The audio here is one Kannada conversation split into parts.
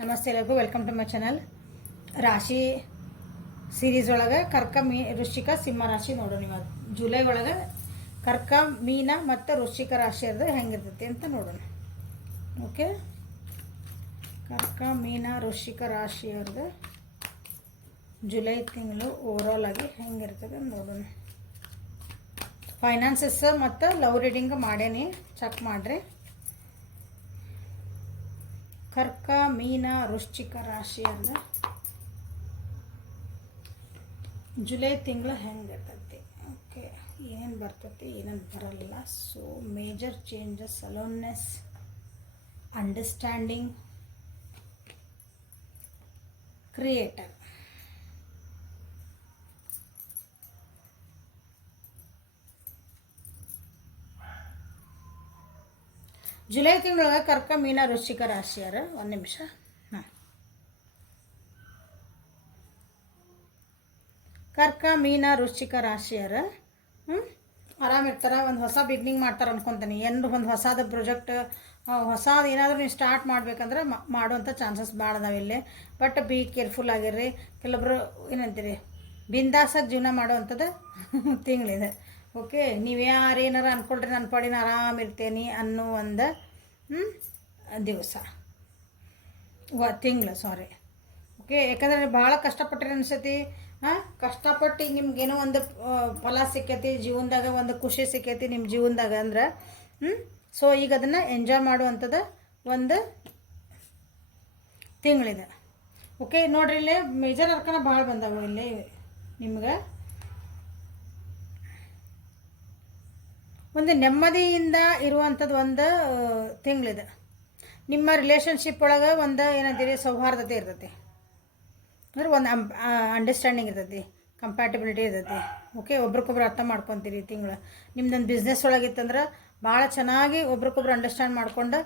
ನಮಸ್ತೆ ಎಲ್ಲರಿಗೂ ವೆಲ್ಕಮ್ ಟು ಮೈ ಚಾನಲ್. ರಾಶಿ ಸೀರೀಸ್ ಒಳಗೆ ಕರ್ಕ ವೃಶ್ಚಿಕ ಸಿಂಹ ರಾಶಿ ನೋಡೋಣ. ಇವತ್ತು ಜುಲೈ ಒಳಗೆ ಕರ್ಕ ಮೀನ ಮತ್ತು ವೃಶ್ಚಿಕ ರಾಶಿ ಅದು ಹೆಂಗಿರ್ತೈತಿ ಅಂತ ನೋಡೋಣ. ಓಕೆ, ಕರ್ಕ ಮೀನ ವೃಶ್ಚಿಕ ರಾಶಿಯವ್ರದ್ದು ಜುಲೈ ತಿಂಗಳು ಓವರಾಲ್ ಆಗಿ ಹೆಂಗಿರ್ತದೆ ನೋಡೋಣ. ಫೈನಾನ್ಸಸ್ ಮತ್ತು ಲವ್ ರೀಡಿಂಗ್ ಮಾಡೇನಿ, ಚೆಕ್ ಮಾಡಿರಿ. ಕರ್ಕ ಮೀನ ವೃಶ್ಚಿಕ ರಾಶಿ ಅಂದ್ರೆ ಜುಲೈ ತಿಂಗಳು ಹೆಂಗಿರ್ತೈತಿ, ಓಕೆ, ಏನೇನು ಬರ್ತೈತಿ ಏನೇನು ಬರಲ್ಲ. So major changes, aloneness, understanding, creator. July ತಿಂಗಳೊಳಗೆ ಕರ್ಕ ಮೀನ ವೃಶ್ಚಿಕ ರಾಶಿಯರ ಒಂದು ನಿಮಿಷ. ಕರ್ಕ ಮೀನ ವೃಶ್ಚಿಕ ರಾಶಿಯರ ಆರಾಮಿರ್ತಾರೆ. ಒಂದು ಹೊಸ ಬಿಗ್ನಿಂಗ್ ಮಾಡ್ತಾರೆ ಅನ್ಕೊತೀನಿ. ಏನು ಒಂದು ಹೊಸದು ಪ್ರಾಜೆಕ್ಟ್, ಹೊಸದು ಏನಾದರೂ ನೀವು ಸ್ಟಾರ್ಟ್ ಮಾಡ್ಬೇಕಂದ್ರೆ ಮಾಡುವಂಥ ಚಾನ್ಸಸ್ ಭಾಳ ಅದಾವೆ ಇಲ್ಲಿ. ಬಟ್ ಬಿ ಕೇರ್ಫುಲ್ ಆಗಿರ್ರಿ. ಕೆಲವೊಬ್ರು ಏನಂತೀರಿ ಬಿಂದಾಸಾಗಿ ಜೀವನ ಮಾಡುವಂಥದ್ದು ತಿಂಗಳಿದೆ. ಓಕೆ, ನೀವು ಯಾರು ಏನಾರು ಅಂದ್ಕೊಳ್ರಿ, ನನ್ನ ಪಾಡಿನ ಆರಾಮಿರ್ತೇನೆ ಅನ್ನೋ ಒಂದು ದಿವಸ, ತಿಂಗಳು, ಸಾರಿ. ಓಕೆ, ಯಾಕಂದರೆ ಭಾಳ ಕಷ್ಟಪಟ್ಟಿರಿ ಅನ್ಸತಿ. ಕಷ್ಟಪಟ್ಟು ನಿಮ್ಗೇನೋ ಒಂದು ಫಲ ಸಿಕ್ಕೈತಿ ಜೀವನದಾಗ, ಒಂದು ಖುಷಿ ಸಿಕ್ಕೈತಿ ನಿಮ್ಮ ಜೀವನದಾಗ ಅಂದ್ರೆ ಸೊ ಈಗ ಅದನ್ನು ಎಂಜಾಯ್ ಮಾಡುವಂಥದ್ದು ಒಂದು ತಿಂಗಳಿದೆ. ಓಕೆ, ನೋಡ್ರಿ ಇಲ್ಲಿ ಮೇಜರ್ ಅರ್ಕನ ಭಾಳ ಬಂದಾವೆ ಇಲ್ಲಿ ನಿಮ್ಗೆ. ಒಂದು ನೆಮ್ಮದಿಯಿಂದ ಇರುವಂಥದ್ದು ಒಂದು ತಿಂಗಳಿದೆ. ನಿಮ್ಮ ರಿಲೇಷನ್ಶಿಪ್ ಒಳಗೆ ಒಂದು ಏನಂತೀರಿ ಸೌಹಾರ್ದತೆ ಇರ್ತೈತಿ, ಅಂದ್ರೆ ಒಂದು ಅಂಡರ್ಸ್ಟ್ಯಾಂಡಿಂಗ್ ಇರ್ತೈತಿ, ಕಂಪ್ಯಾಟಿಬಿಲಿಟಿ ಇರ್ತೈತಿ. ಓಕೆ, ಒಬ್ರಿಗೊಬ್ರು ಅರ್ಥ ಮಾಡ್ಕೊತೀರಿ. ತಿಂಗಳು ನಿಮ್ದೊಂದು ಬಿಸ್ನೆಸ್ ಒಳಗಿತ್ತಂದ್ರೆ ಭಾಳ ಚೆನ್ನಾಗಿ ಒಬ್ರಿಗೊಬ್ರು ಅಂಡರ್ಸ್ಟ್ಯಾಂಡ್ ಮಾಡ್ಕೊಂಡು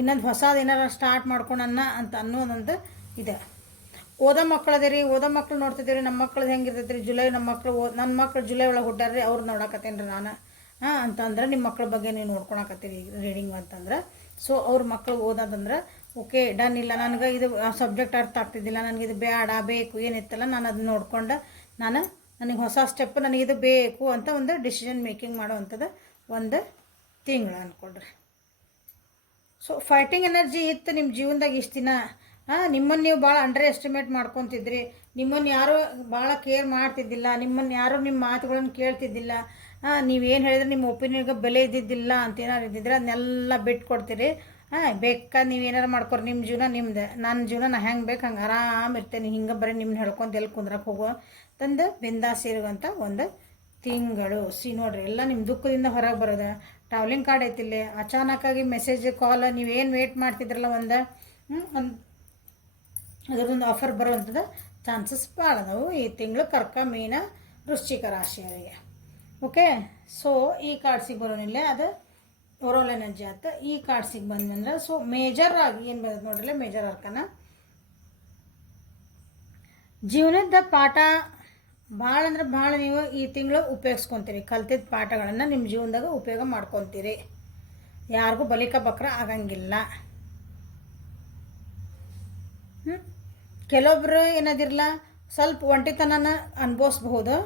ಇನ್ನೊಂದು ಹೊಸದು ಏನಾರು ಸ್ಟಾರ್ಟ್ ಮಾಡ್ಕೊಳನ್ನ ಅಂತ ಅನ್ನೋದೊಂದು ಇದೆ. ಓದೋ ಮಕ್ಕಳದಿರಿ, ಓದೋ ಮಕ್ಳು ನೋಡ್ತಿದ್ದೀರಿ. ನಮ್ಮ ಮಕ್ಳದ್ದು ಹೆಂಗಿರ್ತೈತಿ ರೀ, ಜುಲೈ ನಮ್ಮ ಮಕ್ಳು ಜುಲೈ ಒಳಗೆ ಹುಟ್ಟಾರ್ರಿ, ಅವ್ರು ನೋಡಕತ್ತೇನೆ ರೀ ನಾನು ಅಂತಂದ್ರೆ ನಿಮ್ಮ ಮಕ್ಳ ಬಗ್ಗೆ ನೀವು ನೋಡ್ಕೊಳಕತ್ತೀರಿ ರೀಡಿಂಗ್ ಅಂತಂದ್ರೆ. ಸೊ ಅವ್ರ ಮಕ್ಳು ಓದೋದಂದ್ರೆ ಓಕೆ ಡನ್. ಇಲ್ಲ ನನಗೆ ಇದು ಸಬ್ಜೆಕ್ಟ್ ಅರ್ಥ ಆಗ್ತಿದ್ದಿಲ್ಲ, ನನಗಿದು ಬೇಡ ಬೇಕು ಏನಿತ್ತಲ್ಲ, ನಾನು ಅದನ್ನ ನೋಡ್ಕೊಂಡು ನನಗೆ ಹೊಸ ಸ್ಟೆಪ್, ನನಗಿದು ಬೇಕು ಅಂತ ಒಂದು ಡಿಸಿಷನ್ ಮೇಕಿಂಗ್ ಮಾಡೋವಂಥದ್ದು ಒಂದು ತಿಂಗಳು ಅಂದ್ಕೊಳ್ರಿ. ಸೊ ಫೈಟಿಂಗ್ ಎನರ್ಜಿ ಇತ್ತು ನಿಮ್ಮ ಜೀವನದಾಗ ಇಷ್ಟು ದಿನ. ನಿಮ್ಮನ್ನು ನೀವು ಭಾಳ ಅಂಡರ್ ಎಸ್ಟಿಮೇಟ್ ಮಾಡ್ಕೊತಿದ್ರಿ. ನಿಮ್ಮನ್ನು ಯಾರೂ ಭಾಳ ಕೇರ್ ಮಾಡ್ತಿದ್ದಿಲ್ಲ, ನಿಮ್ಮನ್ನು ಯಾರೂ ನಿಮ್ಮ ಮಾತುಗಳನ್ನು ಕೇಳ್ತಿದ್ದಿಲ್ಲ. ನೀವೇನು ಹೇಳಿದ್ರೆ ನಿಮ್ಮ ಒಪಿನಿಯನ್ಗೆ ಬೆಲೆ ಇದ್ದಿದ್ದಿಲ್ಲ ಅಂತ ಏನಾರು ಇದ್ದಿದ್ರೆ ಅದನ್ನೆಲ್ಲ ಬಿಟ್ಟು ಕೊಡ್ತೀರಿ. ಬೇಕಾದ್ರೆ ನೀವೇನಾರು ಮಾಡ್ಕೊರಿ, ನಿಮ್ಮ ಜೀವನ ನಿಮ್ದು. ನನ್ನ ಜೀವನ ನಾ ಹೆಂಗೆ ಬೇಕು ಹಂಗೆ ಆರಾಮ ಇರ್ತೇನೆ. ಹಿಂಗೆ ಬರೀ ನಿಮ್ಮನ್ನ ಹೇಳ್ಕೊಂಡು ಎಲ್ಲಿ ಕುಂದ್ರಕ್ಕೆ ಹೋಗೋ ತಂದು ಬಿಂದಾಸ್ ಇರುವಂಥ ಒಂದು ತಿಂಗಳು. ನೋಡ್ರಿ, ಎಲ್ಲ ನಿಮ್ಮ ದುಃಖದಿಂದ ಹೊರಗೆ ಬರೋದು. ಟ್ರಾವೆಲಿಂಗ್ ಕಾರ್ಡ್ ಐತಿಲ್ಲಿ. ಅಚಾನಕ್ಕಾಗಿ ಮೆಸೇಜ್ ಕಾಲ್, ನೀವೇನು ವೇಟ್ ಮಾಡ್ತಿದ್ರಲ್ಲ ಒಂದು ಅದರದೊಂದು ಆಫರ್ ಬರುವಂಥದ್ದು ಚಾನ್ಸಸ್ ಭಾಳ ಅದಾವು ಈ ತಿಂಗಳು ಕರ್ಕ ಮೀನ ವೃಶ್ಚಿಕ ರಾಶಿಯವರಿಗೆ. ಓಕೆ, ಸೊ ಈ ಕಾರ್ಡ್ಸಿಗೆ ಬರೋನಿಲ್ಲ, ಅದು ಓವರಾಲ್ ಎನರ್ಜಿ ಆಯ್ತು. ಈ ಕಾರ್ಡ್ಸಿಗೆ ಬಂದಂದ್ರೆ ಸೊ ಮೇಜರ್ ಆಗಿ ಏನು ಬರೋದು ನೋಡ್ರಿ, ಮೇಜರ್ ಅರ್ಕನ ಜೀವನದ ಪಾಠ ಭಾಳ ಅಂದ್ರೆ ಭಾಳ ನೀವು ಈ ತಿಂಗಳು ಉಪಯೋಗಿಸ್ಕೊತೀರಿ. ಕಲ್ತಿದ್ದ ಪಾಠಗಳನ್ನು ನಿಮ್ಮ ಜೀವನದಾಗ ಉಪಯೋಗ ಮಾಡ್ಕೊತೀರಿ. ಯಾರಿಗೂ ಬಲಿಕ ಬಕ್ರ ಆಗಂಗಿಲ್ಲ. ಕೆಲವೊಬ್ರು ಏನದಿರಲ್ಲ, ಸ್ವಲ್ಪ ಒಂಟಿತನನ ಅನುಭವಿಸ್ಬಹುದು.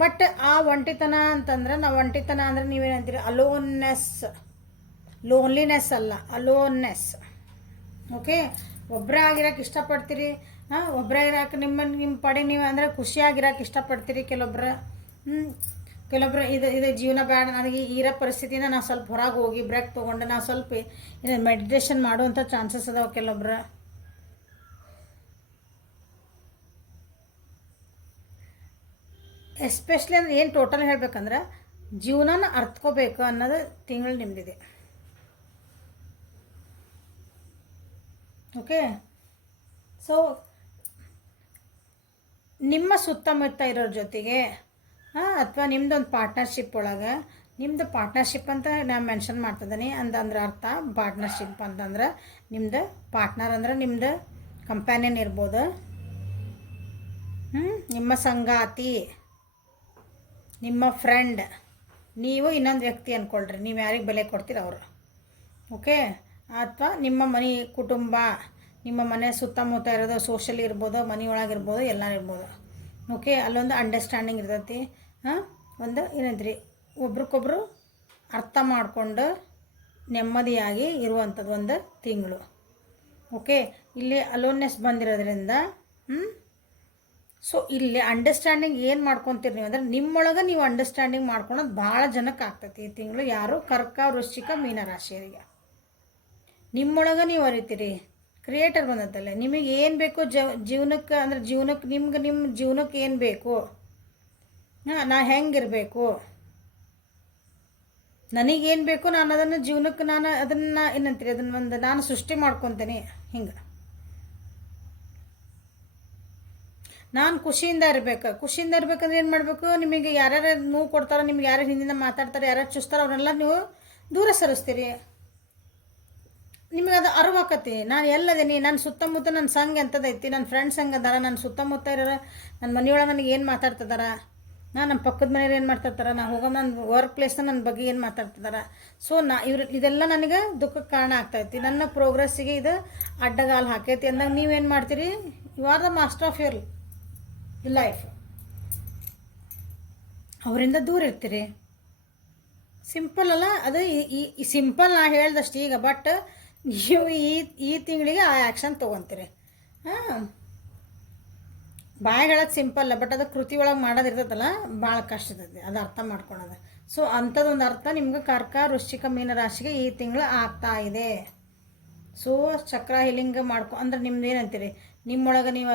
ಬಟ್ ಆ ಒಂಟಿತನ ಅಂತಂದ್ರೆ, ನಾವು ಒಂಟಿತನ ಅಂದರೆ ನೀವೇನಂತೀರಿ ಅಲೋನ್ನೆಸ್, ಲೋನ್ಲಿನೆಸ್ ಅಲ್ಲ, ಅಲೋನ್ನೆಸ್. ಓಕೆ, ಒಬ್ಬರೇ ಆಗಿರೋಕೆ ಇಷ್ಟಪಡ್ತೀರಿ. ಒಬ್ಬರೇ ಇರೋಕೆ ನಿಮ್ಮ ಪಡೆ ನೀವು ಅಂದರೆ ಖುಷಿಯಾಗಿರೋಕೆ ಇಷ್ಟಪಡ್ತೀರಿ. ಕೆಲವೊಬ್ರು ಇದು ಜೀವನ ಬೇಡ ನನಗೆ ಇರೋ ಪರಿಸ್ಥಿತಿಯಿಂದ ನಾವು ಸ್ವಲ್ಪ ಹೊರಗೆ ಹೋಗಿ ಬ್ರೇಕ್ ತೊಗೊಂಡು ನಾವು ಸ್ವಲ್ಪ ಮೆಡಿಟೇಷನ್ ಮಾಡುವಂಥ ಚಾನ್ಸಸ್ ಅದಾವೆ ಕೆಲವೊಬ್ರು. ಎಸ್ಪೆಷಲಿ ಅಂದ್ರೆ ಏನು ಟೋಟಲ್ ಹೇಳ್ಬೇಕಂದ್ರೆ ಜೀವನನ ಅರ್ಥಕೋಬೇಕು ಅನ್ನೋದು ತಿಂಗಳು ನಿಮ್ಮದಿದೆ. ಓಕೆ, ಸೊ ನಿಮ್ಮ ಸುತ್ತಮುತ್ತ ಇರೋರ ಜೊತೆಗೆ ಅಥವಾ ನಿಮ್ಮದೊಂದು ಪಾರ್ಟ್ನರ್ಶಿಪ್ ಒಳಗೆ, ನಿಮ್ಮದು ಪಾರ್ಟ್ನರ್ಶಿಪ್ ಅಂತ ನಾನು ಮೆನ್ಷನ್ ಮಾಡ್ತಿದ್ದೀನಿ ಅಂದ್ರೆ ಅರ್ಥ ಪಾರ್ಟ್ನರ್ಶಿಪ್ ಅಂತಂದ್ರೆ ನಿಮ್ಮದು ಪಾರ್ಟ್ನರ್ ಅಂದ್ರೆ ನಿಮ್ಮದು ಕಂಪ್ಯಾನಿಯನ್ ಇರ್ಬೋದು, ನಿಮ್ಮ ಸಂಗಾತಿ, ನಿಮ್ಮ ಫ್ರೆಂಡ್, ನೀವು ಇನ್ನೊಂದು ವ್ಯಕ್ತಿ ಅಂದ್ಕೊಳ್ರಿ. ನೀವು ಯಾರಿಗೆ ಬೆಲೆ ಕೊಡ್ತೀರ ಅವರು. ಓಕೆ, ಅಥವಾ ನಿಮ್ಮ ಮನೆ ಕುಟುಂಬ, ನಿಮ್ಮ ಮನೆ ಸುತ್ತಮುತ್ತ ಇರೋದು ಸೋಷಲ್ ಇರ್ಬೋದು, ಮನೆ ಒಳಗಿರ್ಬೋದು, ಎಲ್ಲ ಇರ್ಬೋದು. ಓಕೆ, ಅಲ್ಲೊಂದು ಅಂಡರ್ಸ್ಟ್ಯಾಂಡಿಂಗ್ ಇರ್ತೈತಿ. ಒಂದು ಏನಂದ್ರಿ, ಒಬ್ರಿಗೊಬ್ರು ಅರ್ಥ ಮಾಡಿಕೊಂಡು ನೆಮ್ಮದಿಯಾಗಿ ಇರುವಂಥದ್ದು ಒಂದು ತಿಂಗಳು. ಓಕೆ, ಇಲ್ಲಿ ಅಲೋನ್ನೆಸ್ ಬಂದಿರೋದ್ರಿಂದ ಸೊ ಇಲ್ಲಿ ಅಂಡರ್ಸ್ಟ್ಯಾಂಡಿಂಗ್ ಏನು ಮಾಡ್ಕೊತೀರಿ ನೀವು ಅಂದರೆ ನಿಮ್ಮೊಳಗೆ ನೀವು ಅಂಡರ್ಸ್ಟ್ಯಾಂಡಿಂಗ್ ಮಾಡ್ಕೊಳೋದು ಭಾಳ ಜನಕ್ಕೆ ಆಗ್ತೈತಿ ಈ ತಿಂಗಳು. ಯಾರು ಕರ್ಕ, ವೃಶ್ಚಿಕ, ಮೀನ ರಾಶಿಯವರಿಗೆ ನಿಮ್ಮೊಳಗೆ ನೀವು ಅರಿತೀರಿ. ಕ್ರಿಯೇಟರ್ ಬಂದತ್ತಲ್ಲ, ನಿಮಗೆ ಏನು ಬೇಕು ಜೀವನಕ್ಕೆ ಅಂದರೆ ಜೀವನಕ್ಕೆ ನಿಮ್ಮ ಜೀವನಕ್ಕೆ ಏನು ಬೇಕು, ನಾ ಹೆಂಗಿರಬೇಕು, ನನಗೇನು ಬೇಕು, ನಾನು ಅದನ್ನು ಜೀವನಕ್ಕೆ ಅದನ್ನು ಏನಂತೀರಿ, ಅದನ್ನು ನಾನು ಸೃಷ್ಟಿ ಮಾಡ್ಕೊತೀನಿ. ಹಿಂಗೆ ನಾನು ಖುಷಿಯಿಂದ ಇರಬೇಕಂದ್ರೆ ಏನು ಮಾಡಬೇಕು, ನಿಮಗೆ ಯಾರ್ಯಾರು ನೋವು ಕೊಡ್ತಾರೋ, ನಿಮ್ಗೆ ಯಾರ್ಯಾರು ಹಿಂದಿಂದ ಮಾತಾಡ್ತಾರೆ, ಯಾರ್ಯಾರು ಚುಸ್ತಾರೋ ಅವರೆಲ್ಲ ನೀವು ದೂರ ಸರಿಸ್ತೀರಿ. ನಿಮಗೆ ಅದು ಅರಿವಾಕತಿ, ನಾನು ಎಲ್ಲದೇನಿ, ನನ್ನ ಸುತ್ತಮುತ್ತ ನನ್ನ ಸಂಘ ಎಂಥದೈತಿ, ನನ್ನ ಫ್ರೆಂಡ್ಸ್ ಹೆಂಗೆ ಅದಾರ, ನನ್ನ ಸುತ್ತಮುತ್ತ ಇರೋರು ನನ್ನ ಮನೆಯೊಳಗೆ ನನಗೆ ಏನು ಮಾತಾಡ್ತಿದಾರ, ನಮ್ಮ ಪಕ್ಕದ ಮನೆಯವ್ರು ಏನು ಮಾಡ್ತಿರ್ತಾರೆ, ನಾ ಹೋಗೋ ನನ್ನ ವರ್ಕ್ ಪ್ಲೇಸ್ನ ನನ್ನ ಬಗ್ಗೆ ಏನು ಮಾತಾಡ್ತಿದಾರ. ಸೊ ಇದೆಲ್ಲ ನನಗೆ ದುಃಖಕ್ಕೆ ಕಾರಣ ಆಗ್ತೈತಿ, ನನ್ನ ಪ್ರೋಗ್ರೆಸ್ಸಿಗೆ ಇದು ಅಡ್ಡಗಾಲು ಹಾಕೈತಿ ಅಂದಾಗ ನೀವೇನು ಮಾಡ್ತೀರಿ, you are the master of your life. ಅವರಿಂದ ದೂರ ಇರ್ತೀರಿ. ಸಿಂಪಲ್ ಅಲ್ಲ ಅದು, ಈ ಸಿಂಪಲ್ ನಾ ಹೇಳ್ದಷ್ಟು ಈಗ. ಬಟ್ ನೀವು ಈ ತಿಂಗಳಿಗೆ ಆ ಆ್ಯಕ್ಷನ್ ತೊಗೊತೀರಿ. ಬಾಯಿಗೆ ಹೇಳೋದು ಸಿಂಪಲ್, ಬಟ್ ಅದು ಕೃತಿ ಒಳಗೆ ಮಾಡೋದಿರ್ತದಲ್ಲ ಭಾಳ ಕಷ್ಟ ಇರ್ತೈತಿ ಅದು ಅರ್ಥ ಮಾಡ್ಕೊಳೋದು. ಸೊ ಅಂಥದ್ದೊಂದು ಅರ್ಥ ನಿಮ್ಗೆ ಕರ್ಕ, ವೃಶ್ಚಿಕ, ಮೀನ ರಾಶಿಗೆ ಈ ತಿಂಗಳು ಆಗ್ತಾ ಇದೆ. ಸೊ ಚಕ್ರ ಹೀಲಿಂಗ್ ಅಂದ್ರೆ ನಿಮ್ದು ಏನಂತೀರಿ, ನಿಮ್ಮೊಳಗೆ ನೀವು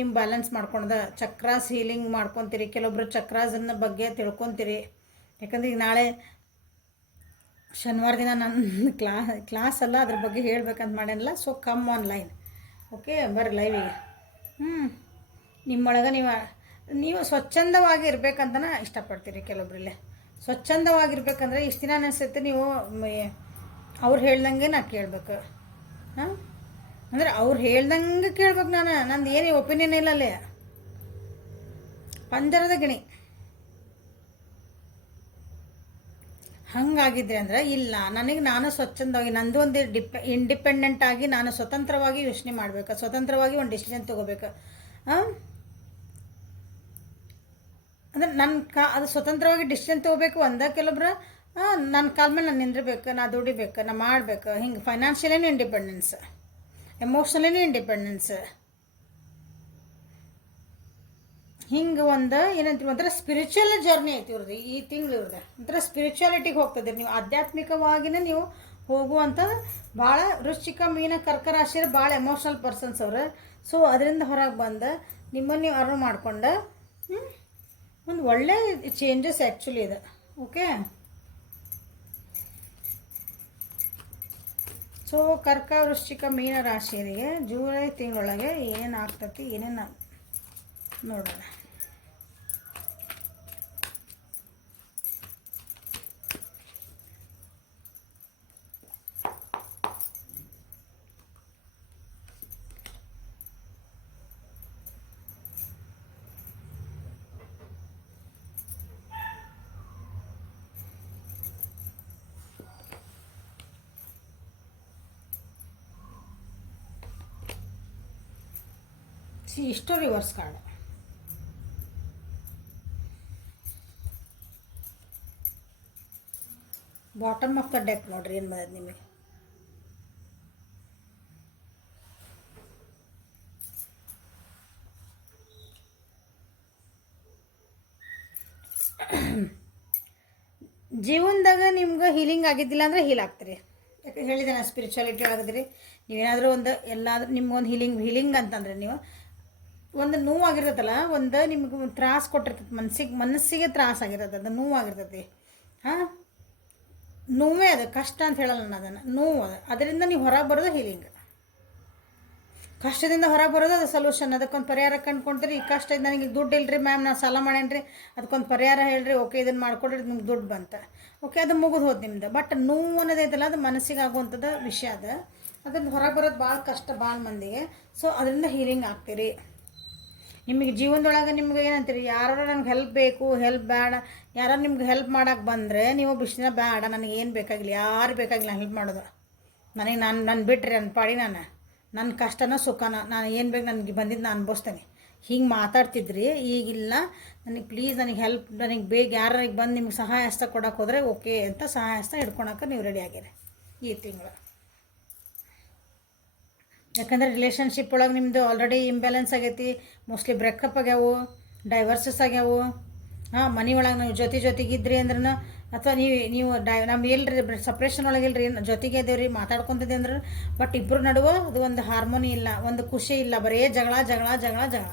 ನಿಮ್ಮ ಬ್ಯಾಲೆನ್ಸ್ ಮಾಡ್ಕೊಳೋದು ಚಕ್ರಾಸ್ ಹೀಲಿಂಗ್ ಮಾಡ್ಕೊತೀರಿ. ಕೆಲವೊಬ್ರು ಚಕ್ರಾಸನ್ನ ಬಗ್ಗೆ ತಿಳ್ಕೊತೀರಿ. ಯಾಕಂದ್ರೆ ಈಗ ನಾಳೆ ಶನಿವಾರ ದಿನ ನನ್ನ ಕ್ಲಾಸ್ ಅಲ್ಲ, ಅದ್ರ ಬಗ್ಗೆ ಹೇಳ್ಬೇಕಂತ ಮಾಡೇನಲ್ಲ. ಸೊ ಕಮ್ ಆನ್ಲೈನ್, ಓಕೆ, ಬರ್ರಿ ಲೈವಿಗೆ. ನಿಮ್ಮೊಳಗೆ ನೀವು ಸ್ವಚ್ಛಂದವಾಗಿ ಇರ್ಬೇಕಂತನ ಇಷ್ಟಪಡ್ತೀರಿ. ಕೆಲವೊಬ್ರಲ್ಲಿ ಸ್ವಚ್ಛಂದವಾಗಿರ್ಬೇಕಂದ್ರೆ ಇಷ್ಟು ದಿನ ಅನಿಸುತ್ತೆ ನೀವು ಅವ್ರು ಹೇಳ್ದಂಗೆ ನಾ ಕೇಳಬೇಕು. ಅಂದ್ರೆ ಅವ್ರು ಹೇಳ್ದಂಗೆ ಕೇಳ್ಬೇಕು. ನಂದು ಏನು ಒಪಿನಿಯನ್ ಇಲ್ಲ ಅಲ್ಲೇ, ಪಂಜರದ ಗಿಣಿ ಹಂಗಾಗಿದ್ರೆ ಅಂದ್ರೆ ಇಲ್ಲ, ನನಗೆ ನಾನು ಸ್ವಚ್ಛಂದವಾಗಿ ನಂದು ಒಂದು ಇಂಡಿಪೆಂಡೆಂಟ್ ಆಗಿ ನಾನು ಸ್ವತಂತ್ರವಾಗಿ ಯೋಚನೆ ಮಾಡಬೇಕು, ಸ್ವತಂತ್ರವಾಗಿ ಒಂದು ಡಿಸಿಷನ್ ತೊಗೋಬೇಕು. ಅಂದ್ರೆ ಅದು ಸ್ವತಂತ್ರವಾಗಿ ಡಿಸಿಷನ್ ತೊಗೋಬೇಕು ಕೆಲವೊಬ್ರು ನನ್ನ ಕಾಲ ಮೇಲೆ ನಾನು ನಿಂದಿರ್ಬೇಕು, ನಾ ದುಡಿಬೇಕು, ನಾ ಮಾಡಬೇಕು. ಹಿಂಗೆ ಫೈನಾನ್ಷಿಯಲಿನೂ ಇಂಡಿಪೆಂಡೆನ್ಸ್, ಎಮೋಷ್ನಲಿನೂ ಇಂಡಿಪೆಂಡೆನ್ಸ್, ಹಿಂಗೆ ಒಂದು ಏನಂತೀವಿ ಒಂಥರ ಸ್ಪಿರಿಚುವಲ್ ಜರ್ನಿ ಐತಿ ಇವ್ರದ್ದು ಈ ತಿಂಗಳು. ಇವ್ರದ್ದು ಒಂಥರ ಸ್ಪಿರಿಚುವಾಲಿಟಿಗೆ ಹೋಗ್ತದೆ. ನೀವು ಆಧ್ಯಾತ್ಮಿಕವಾಗಿನೇ ನೀವು ಹೋಗುವಂಥ ಭಾಳ ವೃಶ್ಚಿಕ, ಮೀನ, ಕರ್ಕ ರಾಶಿಯರು ಭಾಳ ಎಮೋಷ್ನಲ್ ಪರ್ಸನ್ಸ್ ಅವರು. ಸೊ ಅದರಿಂದ ಹೊರಗೆ ಬಂದು ನಿಮ್ಮನ್ನು ನೀವು ಅರ್ವ್ ಮಾಡ್ಕೊಂಡು ಒಂದು ಒಳ್ಳೆ ಚೇಂಜಸ್ ಆ್ಯಕ್ಚುಲಿ ಇದೆ. ಓಕೆ, ಸೊ ಕರ್ಕ, ವೃಶ್ಚಿಕ, ಮೀನ ರಾಶಿಯರಿಗೆ ಜುಲೈ ತಿಂಗಳೊಳಗೆ ಏನೇನು ಆಗ್ತೈತಿ, ಏನೇನು ನೋಡೋಣ. ಇಷ್ಟು reverse card. Bottom of the deck ನೋಡ್ರಿ ಏನು ಬಂದದ ನಿಮಗೆ. ಜೀವನದಾಗ ನಿಮ್ಗೆ ಹೀಲಿಂಗ್ ಆಗಿದ್ದಿಲ್ಲ ಅಂದ್ರೆ ಹೀಲ್ ಆಗ್ತೀರಿ. ಯಾಕೆ ಹೇಳಿದೆ ನಾನು ಸ್ಪಿರಿಚುವಾಲಿಟಿ ಒಳಗದ್ರಿ. ನೀವೇನಾದರೂ ಒಂದು ಎಲ್ಲಾದ್ರೂ ನಿಮ್ಗೊಂದು ಹೀಲಿಂಗ್ ಅಂತಂದ್ರೆ ನೀವು ಒಂದು ನೋವಾಗಿರ್ತೈತಲ್ಲ, ಒಂದು ನಿಮ್ಗೆ ತ್ರಾಸು ಕೊಟ್ಟಿರ್ತೈತಿ, ಮನಸ್ಸಿಗೆ ತ್ರಾಸಾಗಿರ್ತದೆ, ಅದು ನೋವಾಗಿರ್ತೈತಿ. ನೋವೇ ಅದು, ಕಷ್ಟ ಅಂತ ಹೇಳಲ್ಲ ನಾನು ಅದನ್ನು, ನೋವು ಅದು. ಅದರಿಂದ ನೀವು ಹೊರಗೆ ಬರೋದು ಹೀಲಿಂಗ್. ಕಷ್ಟದಿಂದ ಹೊರಗೆ ಬರೋದು ಅದು ಸೊಲ್ಯೂಷನ್. ಅದಕ್ಕೊಂದು ಪರಿಹಾರ ಕಂಡ್ಕೊಂತೀರಿ. ಈ ಕಷ್ಟ ಇದು, ನನಗೆ ದುಡ್ಡು ಇಲ್ಲರಿ ಮ್ಯಾಮ್, ನಾನು ಸಾಲ ಮಾಡೇನ್ರಿ, ಅದಕ್ಕೊಂದು ಪರಿಹಾರ ಹೇಳ್ರಿ, ಓಕೆ ಇದನ್ನು ಮಾಡ್ಕೊಡ್ರಿ, ನಿಮ್ಗೆ ದುಡ್ಡು ಬಂತ, ಓಕೆ ಅದು ಮುಗಿದು ಹೋದ್ ನಿಮ್ದು. ಬಟ್ ನೋವು ಅನ್ನೋದೈತಲ್ಲ, ಅದು ಮನಸ್ಸಿಗೆ ಆಗುವಂಥದ್ದು ವಿಷಯ ಅದು. ಅದರಿಂದ ಹೊರಗೆ ಬರೋದು ಭಾಳ ಕಷ್ಟ ಭಾಳ ಮಂದಿಗೆ. ಸೊ ಅದರಿಂದ ಹೀಲಿಂಗ್ ಆಗ್ತೀರಿ. ನಿಮಗೆ ಜೀವನದೊಳಗೆ ನಿಮ್ಗೆ ಏನಂತೀರಿ, ಯಾರು ನನಗೆ ಹೆಲ್ಪ್ ಬೇಕು, ಹೆಲ್ಪ್ ಬೇಡ, ಯಾರು ನಿಮ್ಗೆ ಹೆಲ್ಪ್ ಮಾಡೋಕ್ಕೆ ಬಂದರೆ ನೀವು ಬಿಸಿನ ಬೇಡ, ನನಗೆ ಏನು ಬೇಕಾಗಿಲ್ಲ, ಯಾರು ಬೇಕಾಗಿಲ್ಲ ಹೆಲ್ಪ್ ಮಾಡೋದು, ನನಗೆ ನಾನು ಬಿಟ್ಟರೆ ನನ್ನ ಪಾಡಿ ನನ್ನ ಕಷ್ಟನೋ ಸುಖನೋ ನಾನು ಏನು ಬೇಕು ನನಗೆ ಬಂದಿದ್ದು ನಾನು ಅನುಭವಿಸ್ತೇನೆ ಹಿಂಗೆ ಮಾತಾಡ್ತಿದ್ರಿ. ಈಗಿಲ್ಲ, ನನಗೆ ಪ್ಲೀಸ್ ನನಗೆ ಹೆಲ್ಪ್, ನನಗೆ ಬೇಗ ಯಾರಿಗೆ ಬಂದು ನಿಮ್ಗೆ ಸಹಾಯ ಹಸ್ತ ಕೊಡೋಕೆ ಹೋದರೆ ಓಕೆ ಅಂತ ಸಹಾಯ ಹಸ್ತ ಹಿಡ್ಕೊಳಕ್ಕೆ ನೀವು ರೆಡಿ ಆಗಿರಿ ಈ ತಿಂಗಳು. ಯಾಕಂದರೆ ರಿಲೇಷನ್ಶಿಪ್ ಒಳಗೆ ನಿಮ್ಮದು ಆಲ್ರೆಡಿ ಇಂಬ್ಯಾಲೆನ್ಸ್ ಆಗೈತಿ, ಮೋಸ್ಟ್ಲಿ ಬ್ರೇಕಪ್ ಆಗ್ಯಾವು, ಡೈವರ್ಸಸ್ ಆಗ್ಯಾವು. ಮನೆ ಒಳಗೆ ನಾವು ಜೊತೆಗಿದ್ರಿ ಅಂದ್ರೆ, ಅಥವಾ ನೀವು ನಮ್ಗೆ ಇಲ್ರಿ ಸಪ್ರೇಷನ್ ಒಳಗೆ ಇಲ್ರಿ, ಜೊತೆಗೆ ಇದೇವ್ರಿ ಮಾತಾಡ್ಕೊತಿದ್ದೆ ಅಂದ್ರೆ, ಬಟ್ ಇಬ್ಬರು ನಡುವೆ ಅದು ಒಂದು ಹಾರ್ಮೋನಿ ಇಲ್ಲ, ಒಂದು ಖುಷಿ ಇಲ್ಲ, ಬರೀ ಜಗಳ ಜಗಳ ಜಗಳ ಜಗಳ,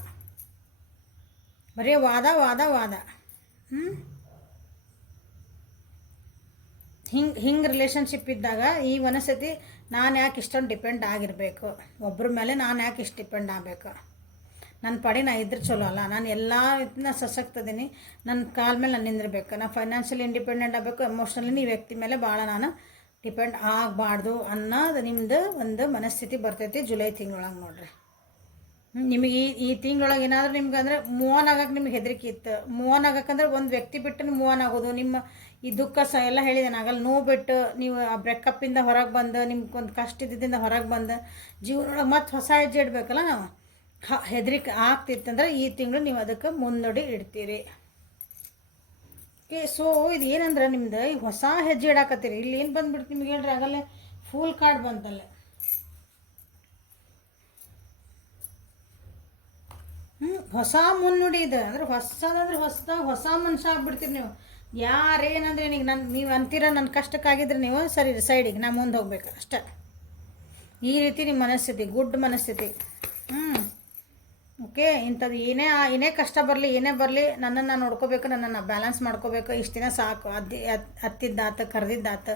ಬರೀ ವಾದ ವಾದ ವಾದ. ಹಿಂಗೆ ರಿಲೇಷನ್ಶಿಪ್ ಇದ್ದಾಗ ಈ ಮನಸ್ಥಿತಿ, ನಾನು ಯಾಕೆ ಇಷ್ಟೊಂದು ಡಿಪೆಂಡ್ ಆಗಿರಬೇಕು ಒಬ್ಬರ ಮೇಲೆ, ನಾನು ಯಾಕೆ ಇಷ್ಟು ಡಿಪೆಂಡ್ ಆಗಬೇಕು, ನನ್ನ ಪಡಿ ನಾ ಇದ್ರೆ ಚಲೋ ಅಲ್ಲ, ನಾನು ಎಲ್ಲ ಇದನ್ನ ಸಶಕ್ತದೀನಿ, ನನ್ನ ಕಾಲ ಮೇಲೆ ನಾನು ನಿಂದಿರ್ಬೇಕು, ನಾನು ಫೈನಾನ್ಷಿಯಲಿ ಇಂಡಿಪೆಂಡೆಂಟ್ ಆಗಬೇಕು, ಎಮೋಷ್ನಲಿ ಈ ವ್ಯಕ್ತಿ ಮೇಲೆ ಭಾಳ ನಾನು ಡಿಪೆಂಡ್ ಆಗಬಾರ್ದು ಅನ್ನೋದು ನಿಮ್ಮದು ಒಂದು ಮನಸ್ಥಿತಿ ಬರ್ತೈತಿ ಜುಲೈ ತಿಂಗಳೊಳಗೆ ನೋಡ್ರಿ. ನಿಮಗೆ ಈ ತಿಂಗಳೊಳಗೆ ಏನಾದರೂ ನಿಮ್ಗೆ ಅಂದರೆ ಮೂವ್ ಆನ್ ಆಗಕ್ಕೆ ನಿಮ್ಗೆ ಹೆದರಿಕೆ ಇತ್ತು. ಮೂವ್ ಆನ್ ಆಗಕ್ಕಂದ್ರೆ ಒಂದು ವ್ಯಕ್ತಿ ಬಿಟ್ಟು ಮೂವ್ ಆನ್ ಆಗೋದು, ನಿಮ್ಮ ಈ ದುಃಖ ಎಲ್ಲ ಹೇಳಿದೆ ಆಗಲ್ಲ, ನೋವು ಬಿಟ್ಟು ನೀವು ಆ ಬ್ರೇಕಪ್ಪಿಂದ ಹೊರಗೆ ಬಂದು, ನಿಮ್ಗೆ ಒಂದು ಕಷ್ಟ ಇದ್ದಿದ್ದರಿಂದ ಹೊರಗೆ ಬಂದು ಜೀವನೊಳಗೆ ಮತ್ತೆ ಹೊಸ ಹೆಜ್ಜೆ ಇಡಬೇಕಲ್ಲ ನಾವು, ಹೆದರಿಕೆ ಆಗ್ತಿತ್ತಂದ್ರೆ ಈ ತಿಂಗಳು ನೀವು ಅದಕ್ಕೆ ಮುನ್ನಡಿ ಇಡ್ತೀರಿ. ಓಕೆ, ಸೊ ಇದು ಏನಂದ್ರೆ ನಿಮ್ದು ಈಗ ಹೊಸ ಹೆಜ್ಜೆ ಇಡಾಕತ್ತೀರಿ. ಇಲ್ಲಿ ಏನು ಬಂದುಬಿಡ್ತು ನಿಮ್ಗೆ ಹೇಳ್ರಿ, ಆಗಲ್ಲೇ ಫುಲ್ ಕಾರ್ಡ್ ಬಂತಲ್ಲೇ. ಹೊಸ ಮುನ್ನುಡಿ ಇದೆ ಅಂದ್ರೆ ಹೊಸದಂದ್ರೆ ಹೊಸ ಮನುಷ್ಯ ಆಗ್ಬಿಡ್ತೀರಿ ನೀವು. ಯಾರೇನಂದ್ರೆ ನೀವು ಅಂತೀರ ನನ್ನ ಕಷ್ಟಕ್ಕಾಗಿದ್ರೆ ನೀವು ಸರಿ ಸೈಡಿಗೆ ನಾ ಮುಂದೆ ಹೋಗ್ಬೇಕು ಅಷ್ಟೇ. ಈ ರೀತಿ ನಿಮ್ಮ ಮನಸ್ಥಿತಿ, ಗುಡ್ ಮನಸ್ಥಿತಿ. ಓಕೆ, ಇಂಥದ್ದು ಏನೇ ಕಷ್ಟ ಬರಲಿ, ಏನೇ ಬರಲಿ, ನನ್ನನ್ನು ನಾನು ನೋಡ್ಕೋಬೇಕು, ನನ್ನನ್ನು ಬ್ಯಾಲೆನ್ಸ್ ಮಾಡ್ಕೋಬೇಕು. ಇಷ್ಟು ದಿನ ಸಾಕು, ಹತ್ತಿದ್ದಾತ, ಕರೆದಿದ್ದಾತ,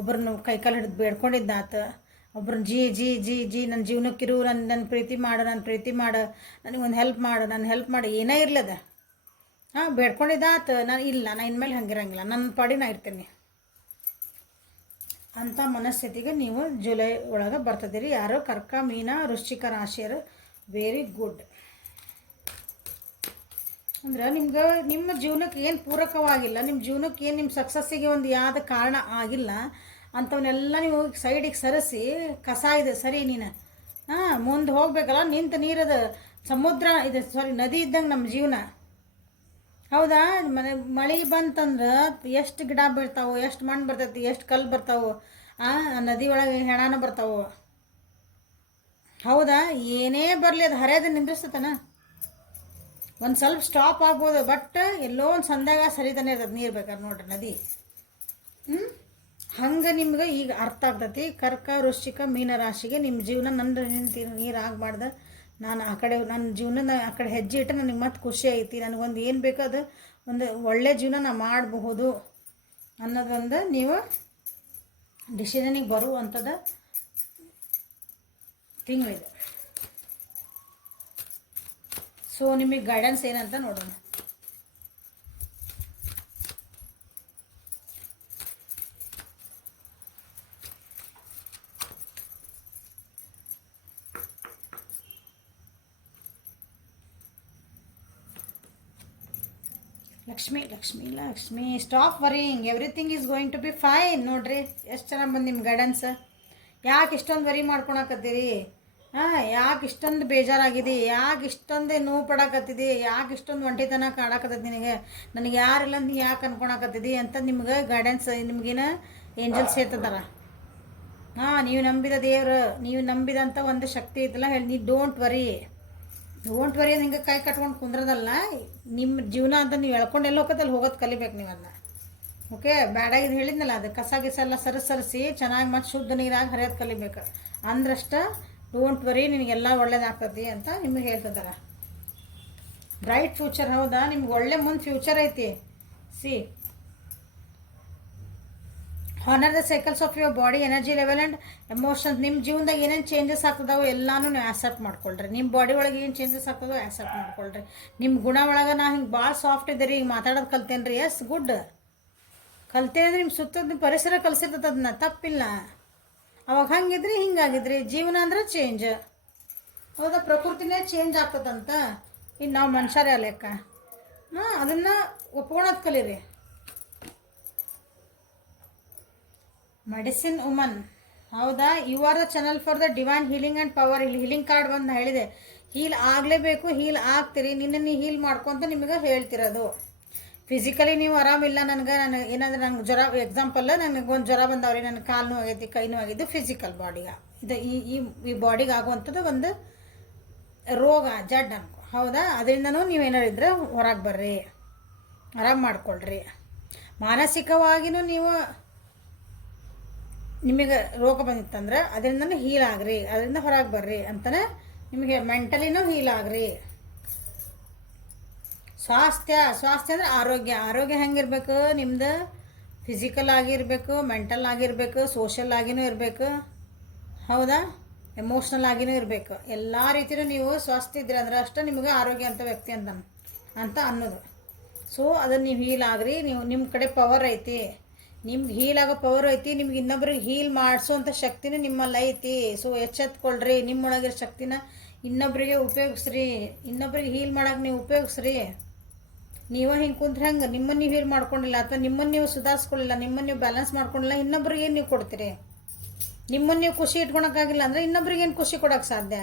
ಒಬ್ಬರನ್ನು ಕೈಕಾಲು ಹಿಡಿದು ಬೇಡ್ಕೊಂಡಿದ್ದಾತ, ಒಬ್ರನ್ನ ಜಿ ಜಿ ಜಿ ಜಿ ನನ್ನ ಜೀವನಕ್ಕಿರು, ನನ್ನ ಪ್ರೀತಿ ಮಾಡು, ನನಗೆ ಒಂದು ಹೆಲ್ಪ್ ಮಾಡು, ಏನೇ ಇರ್ಲದ ಬೇಡ್ಕೊಂಡಿದ್ದಾತ. ನಾನು ಇನ್ಮೇಲೆ ಹಂಗಿರಂಗಿಲ್ಲ, ನನ್ನ ಪಾಡಿ ನಾ ಇರ್ತೀನಿ ಅಂಥ ಮನಸ್ಥಿತಿಗೆ ನೀವು ಜುಲೈ ಒಳಗೆ ಬರ್ತದಿರಿ. ಯಾರು ಕರ್ಕ, ಮೀನ, ವೃಶ್ಚಿಕ ರಾಶಿಯರು ವೆರಿ ಗುಡ್. ಅಂದ್ರೆ ನಿಮ್ಗೆ ನಿಮ್ಮ ಜೀವನಕ್ಕೆ ಏನು ಪೂರಕವಾಗಿಲ್ಲ, ನಿಮ್ಮ ಜೀವನಕ್ಕೆ ಏನು ನಿಮ್ಮ ಸಕ್ಸಸ್ಸಿಗೆ ಒಂದು ಯಾವ್ದು ಕಾರಣ ಆಗಿಲ್ಲ ಅಂಥವನ್ನೆಲ್ಲ ನೀವು ಸೈಡಿಗೆ ಸರಿಸಿ, ಕಸ ಇದೆ ಸರಿ ನೀನು ಮುಂದೆ ಹೋಗ್ಬೇಕಲ್ಲ, ನಿಂತ ನೀರದ ಸಮುದ್ರ ಇದೆ, ನದಿ ಇದ್ದಂಗೆ ನಮ್ಮ ಜೀವನ. ಹೌದಾ, ಮಳೆ ಬಂತಂದ್ರೆ ಎಷ್ಟು ಗಿಡ ಬೀಳ್ತಾವೆ, ಎಷ್ಟು ಮಣ್ಣು ಬರ್ತೈತಿ, ಎಷ್ಟು ಕಲ್ಲು ಬರ್ತಾವೆ, ನದಿ ಒಳಗೆ ಹೆಣಾನ ಬರ್ತಾವೆ. ಹೌದಾ, ಏನೇ ಬರಲಿ ಅದು ಹರಿಯೋದು ನಿಂದ್ರಿಸ್ತತನ, ಒಂದು ಸ್ವಲ್ಪ ಸ್ಟಾಪ್ ಆಗ್ಬೋದು, ಬಟ್ ಎಲ್ಲೋ ಒಂದು ಸಂದಾಗ ಸರಿತಾನೆ ಇರ್ತದೆ ನೀರು ಬೇಕಾದ್ರೆ ನೋಡ್ರಿ ನದಿ. ಹಂಗೆ ನಿಮ್ಗೆ ಈಗ ಅರ್ಥ ಆಗ್ತೈತಿ. ಕರ್ಕ, ವೃಶ್ಚಿಕ, ಮೀನ ರಾಶಿಗೆ ನಿಮ್ಮ ಜೀವನ ನನ್ನ ನೀರು ಆಗಬಾರ್ದು, ನಾನು ಆ ಕಡೆ ನನ್ನ ಜೀವನ ಆ ಕಡೆ ಹೆಜ್ಜೆ ಇಟ್ಟು ನನಗೆ ಮತ್ತೆ ಖುಷಿ ಐತಿ, ನನಗೊಂದು ಏನು ಬೇಕೋ ಅದು ಒಂದು ಒಳ್ಳೆ ಜೀವನ ನಾನು ಮಾಡಬಹುದು ಅನ್ನೋದೊಂದು ನೀವು ಡಿಸಿಷನಿಗೆ ಬರುವಂಥದ್ದು ತಿಂಗಳಿದೆ. ಸೊ ನಿಮಗೆ ಗೈಡೆನ್ಸ್ ಏನಂತ ನೋಡೋಣ. Lakshmi stop worrying, everything is going to be fine. ನೋಡ್ರಿ ಎಷ್ಟು ಚೆನ್ನಾಗಿ ಬಂದು ನಿಮ್ಮ ಗೈಡೆನ್ಸ್. ಯಾಕೆ ಇಷ್ಟೊಂದು ವರಿ ಮಾಡ್ಕೊಳಕತ್ತೀರಿ, ಯಾಕೆ ಇಷ್ಟೊಂದು ಬೇಜಾರಾಗಿದೆ, ಯಾಕೆ ಇಷ್ಟೊಂದೇ ನೋವು ಪಡಾಕತ್ತಿದಿ, ಯಾಕೆ ಇಷ್ಟೊಂದು ಒಂಟಿತನ ಕಾಡಾಕತ್ತದ ನಿನಗೆ, ನನಗೆ ಯಾರಿಲ್ಲ ನೀ ಯಾಕೆ ಅನ್ಕೊಳಕತ್ತಿದಿ ಅಂತ ನಿಮ್ಗೆ ಗೈಡೆನ್ಸ್, ನಿಮ್ಗೇನ ಏಂಜಲ್ಸ್ ಹೇಳ್ತದಾರ. ನೀವು ನಂಬಿದ ದೇವರು, ನೀವು ನಂಬಿದಂಥ ಒಂದು ಶಕ್ತಿ ಐತಲ್ಲ ಹೇಳಿ, ನೀ ಡೋಂಟ್ ವರಿ ಅದು ಹಿಂಗೆ ಕೈ ಕಟ್ಕೊಂಡು ಕುಂದ್ರದಲ್ಲ. ನಿಮ್ಮ ಜೀವನ ಅಂತ ನೀವು ಎಳ್ಕೊಂಡು ಎಲ್ಲಿ ಹೋಗೋದಲ್ಲಿ ಹೋಗೋದು ಕಲಿಬೇಕು ನೀವು ಅದನ್ನ. ಓಕೆ, ಬ್ಯಾಡಾಗಿದ್ದು ಹೇಳಿದ್ನಲ್ಲ, ಅದು ಕಸ ಗಿಸೆಲ್ಲ ಸರಿಸಿ ಚೆನ್ನಾಗಿ ಮತ್ತು ಶುದ್ಧ ನೀರಾಗಿ ಹರಿಯೋದು ಕಲಿಬೇಕು. ಅಂದ್ರಷ್ಟ ಡೋಂಟ್ ವರಿ, ನಿನಗೆಲ್ಲ ಒಳ್ಳೇದಾಗ್ತದೆ ಅಂತ ನಿಮಗೆ ಹೇಳ್ತಿದ್ದಾರೆ. ಬ್ರೈಟ್ ಫ್ಯೂಚರ್, ಹೌದಾ, ನಿಮ್ಗೆ ಒಳ್ಳೆ ಮುಂದೆ ಫ್ಯೂಚರ್ ಐತಿ. C, honour the cycles of your body, energy level and emotions. ನಿಮ್ಮ ಜೀವನದಾಗ ಏನೇನು ಚೇಂಜಸ್ ಆಗ್ತದಾವೋ ಎಲ್ಲನೂ ನೀವು ಆ್ಯಸೆಪ್ಟ್ ಮಾಡ್ಕೊಳ್ರಿ. ನಿಮ್ಮ ಬಾಡಿ ಒಳಗೆ ಏನು ಚೇಂಜಸ್ ಆಗ್ತದೋ ಆ್ಯಸೆಪ್ಟ್ ಮಾಡ್ಕೊಳ್ರಿ. ನಿಮ್ಮ ಗುಣ ಒಳಗೆ ನಾ ಹಿಂಗೆ ಭಾಳ ಸಾಫ್ಟ್ ಇದ್ದೀರಿ, ಈಗ ಮಾತಾಡೋದು ಕಲ್ತೇನೆ ರೀ, ಎಸ್ ಗುಡ್, ಕಲ್ತೇನೆ ಅಂದ್ರೆ ನಿಮ್ಮ ಸುತ್ತದ ಪರಿಸರ ಕಲಿಸಿರ್ತದೆ, ಅದನ್ನ ತಪ್ಪಿಲ್ಲ. ಅವಾಗ ಹಂಗಿದ್ರಿ ಹಿಂಗಾಗಿದ್ರಿ, ಜೀವನ ಅಂದ್ರೆ ಚೇಂಜ್. ಹೌದಾ, ಪ್ರಕೃತಿನೇ ಚೇಂಜ್ ಆಗ್ತದಂತ, ಇನ್ನು ನಾವು ಮನುಷ್ಯರೇ ಲೆಕ್ಕ. ಅದನ್ನು ಒಪ್ಕೊಳೋದು ಕಲೀರಿ. ಮೆಡಿಸಿನ್ ವುಮನ್, ಹೌದಾ? You are the channel for the divine healing and power. ಇಲ್ಲಿ ಹೀಲಿಂಗ್ ಕಾರ್ಡ್ ಬಂದು ಹೇಳಿದೆ, ಹೀಲ್ ಆಗಲೇಬೇಕು, ಹೀಲ್ ಆಗ್ತೀರಿ, ನಿನ್ನನ್ನು ಹೀಲ್ ಮಾಡ್ಕೊತ ನಿಮಗೆ ಹೇಳ್ತಿರೋದು. ಫಿಸಿಕಲಿ ನೀವು ಆರಾಮಿಲ್ಲ, ನನಗೆ ಏನಾದ್ರೆ ನಂಗೆ ಜ್ವರ, ಎಕ್ಸಾಂಪಲ್ ನನಗೊಂದು ಜ್ವರ ಬಂದವ್ರಿ, ನನ್ನ ಕಾಲು ಆಗೈತಿ, ಕೈನೂ ಆಗಿದ್ದು, ಫಿಸಿಕಲ್ ಬಾಡಿಗೆ ಇದು ಈ ಬಾಡಿಗೆ ಆಗುವಂಥದ್ದು ಒಂದು ರೋಗ, ಜಡ್ ಅನ್ಕೊ. ಹೌದಾ? ಅದರಿಂದನೂ ನೀವೇನಾರಿದ್ರೆ ಹೊರಗೆ ಬರ್ರಿ, ಆರಾಮ್ ಮಾಡ್ಕೊಳ್ರಿ. ಮಾನಸಿಕವಾಗಿಯೂ ನೀವು ನಿಮಗೆ ರೋಗ ಬಂದಿತ್ತಂದ್ರೆ ಅದರಿಂದನೂ ಹೀಲ್ ಆಗ್ರಿ, ಅದರಿಂದ ಹೊರಗೆ ಬರ್ರಿ ಅಂತಲೇ ನಿಮಗೆ ಮೆಂಟಲಿನೂ ಹೀಲ್ ಆಗ್ರಿ. ಸ್ವಾಸ್ಥ್ಯ ಅಂದರೆ ಆರೋಗ್ಯ ಹೆಂಗಿರ್ಬೇಕು ನಿಮ್ದು? ಫಿಸಿಕಲ್ ಆಗಿರಬೇಕು, ಮೆಂಟಲ್ ಆಗಿರಬೇಕು, ಸೋಷಲ್ ಆಗಿನೂ ಇರಬೇಕು. ಹೌದಾ? ಎಮೋಷ್ನಲ್ ಆಗಿನೂ ಇರಬೇಕು. ಎಲ್ಲ ರೀತಿಯೂ ನೀವು ಸ್ವಾಸ್ಥ್ಯ ಇದ್ದರೆ ಅಂದ್ರೆ ಅಷ್ಟೇ ನಿಮಗೆ ಆರೋಗ್ಯ ಅಂತ ವ್ಯಕ್ತಿ ಅಂತ ಅನ್ನೋದು. ಸೊ ಅದನ್ನು ನೀವು ಹೀಲ್ ಆಗ್ರಿ. ನೀವು ನಿಮ್ಮ ಕಡೆ ಪವರ್ ಐತಿ, ನಿಮ್ಗೆ ಹೀಲ್ ಆಗೋ ಪವರ್ ಐತಿ, ನಿಮ್ಗೆ ಇನ್ನೊಬ್ರಿಗೆ ಹೀಲ್ ಮಾಡಿಸೋಂಥ ಶಕ್ತಿನೂ ನಿಮ್ಮಲ್ಲಿ ಐತಿ. ಸೊ ಎಚ್ಚೆತ್ಕೊಳ್ರಿ, ನಿಮ್ಮೊಳಗಿರೋ ಶಕ್ತಿನ ಇನ್ನೊಬ್ಬರಿಗೆ ಉಪಯೋಗಿಸ್ರಿ, ಇನ್ನೊಬ್ರಿಗೆ ಹೀಲ್ ಮಾಡೋಕೆ ನೀವು ಉಪಯೋಗಿಸ್ರಿ. ನೀವು ಹಿಂಗೆ ಕುಂತ್ರೆ ಹೆಂಗೆ ನಿಮ್ಮನ್ನು ನೀವು ಹೀಲ್ ಮಾಡ್ಕೊಂಡಿಲ್ಲ, ಅಥವಾ ನಿಮ್ಮನ್ನು ನೀವು ಸುಧಾರಿಸ್ಕೊಳ್ಳಿಲ್ಲ, ನಿಮ್ಮನ್ನು ನೀವು ಬ್ಯಾಲೆನ್ಸ್ ಮಾಡ್ಕೊಂಡಿಲ್ಲ, ಇನ್ನೊಬ್ರಿಗೆ ಏನು ನೀವು ಕೊಡ್ತೀರಿ? ನಿಮ್ಮನ್ನು ನೀವು ಖುಷಿ ಇಟ್ಕೊಳಕ್ಕಾಗಿಲ್ಲ ಅಂದರೆ ಇನ್ನೊಬ್ರಿಗೆ ಏನು ಖುಷಿ ಕೊಡೋಕ್ಕೆ ಸಾಧ್ಯ?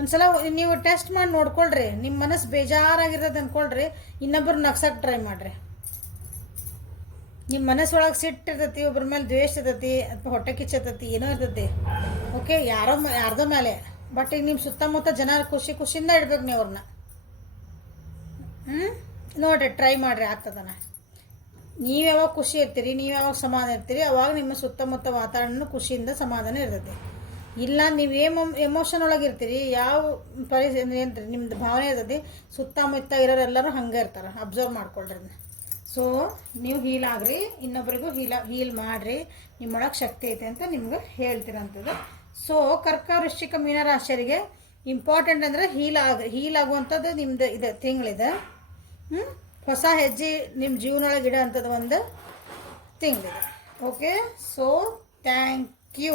ಒಂದ್ಸಲ ನೀವು ಟೆಸ್ಟ್ ಮಾಡಿ ನೋಡ್ಕೊಳ್ರಿ. ನಿಮ್ಮ ಮನಸ್ಸು ಬೇಜಾರಾಗಿರೋದು ಅಂದ್ಕೊಳ್ರಿ, ಇನ್ನೊಬ್ರು ನಗ್ಸಕ್ಕೆ ಟ್ರೈ ಮಾಡಿರಿ. ನಿಮ್ಮ ಮನಸ್ಸೊಳಗೆ ಸಿಟ್ಟು ಇರ್ತೈತಿ, ಒಬ್ಬರ ಮೇಲೆ ದ್ವೇಷ ಇರ್ತೈತಿ, ಅಥವಾ ಹೊಟ್ಟೆ ಕಿಚ್ಚತೈತಿ, ಏನೋ ಇರ್ತೈತಿ. ಓಕೆ, ಯಾರ್ದೋ ಮೇಲೆ. ಬಟ್ ಈಗ ನಿಮ್ಮ ಸುತ್ತಮುತ್ತ ಜನ ಖುಷಿಯಿಂದ ಇಡ್ಬೇಕು ನೀವು ಅವ್ರನ್ನ. ನೋಡಿರಿ, ಟ್ರೈ ಮಾಡಿರಿ, ಆಗ್ತದನ. ನೀವು ಯಾವಾಗ ಖುಷಿ ಇರ್ತೀರಿ, ನೀವು ಯಾವಾಗ ಸಮಾಧಾನ ಇರ್ತೀರಿ, ಅವಾಗ ನಿಮ್ಮ ಸುತ್ತಮುತ್ತ ವಾತಾವರಣ ಖುಷಿಯಿಂದ ಸಮಾಧಾನ ಇರ್ತೈತಿ. ಇಲ್ಲ ನೀವು ಎಮೋಷನ್ ಒಳಗೆ ಇರ್ತೀರಿ, ಯಾವ ಏನು ನಿಮ್ದು ಭಾವನೆ ಇರ್ತೈತಿ, ಸುತ್ತಮುತ್ತ ಇರೋರೆಲ್ಲರೂ ಹಂಗೆ ಇರ್ತಾರೆ. ಅಬ್ಸರ್ವ್ ಮಾಡ್ಕೊಳ್ರಿ ಅದನ್ನ. ಸೊ ನೀವು ಹೀಲ್ ಆಗ್ರಿ, ಇನ್ನೊಬ್ರಿಗೂ ಹೀಲ್ ಮಾಡಿರಿ, ನಿಮ್ಮೊಳಗೆ ಶಕ್ತಿ ಐತೆ ಅಂತ ನಿಮ್ಗೆ ಹೇಳ್ತಿರೋಂಥದ್ದು. ಸೊ ಕರ್ಕ, ವೃಶ್ಚಿಕ, ಮೀನ ರಾಶಿಯರಿಗೆ ಇಂಪಾರ್ಟೆಂಟ್ ಅಂದರೆ ಹೀಲ್ ಆಗುವಂಥದ್ದು ನಿಮ್ದು ಇದು ತಿಂಗಳಿದೆ. ಹೊಸ ಹೆಜ್ಜೆ ನಿಮ್ಮ ಜೀವನೊಳಗೆ ಇಡೋ ಅಂಥದ್ದು ಒಂದು ತಿಂಗಳಿದೆ. Okay, so thank you.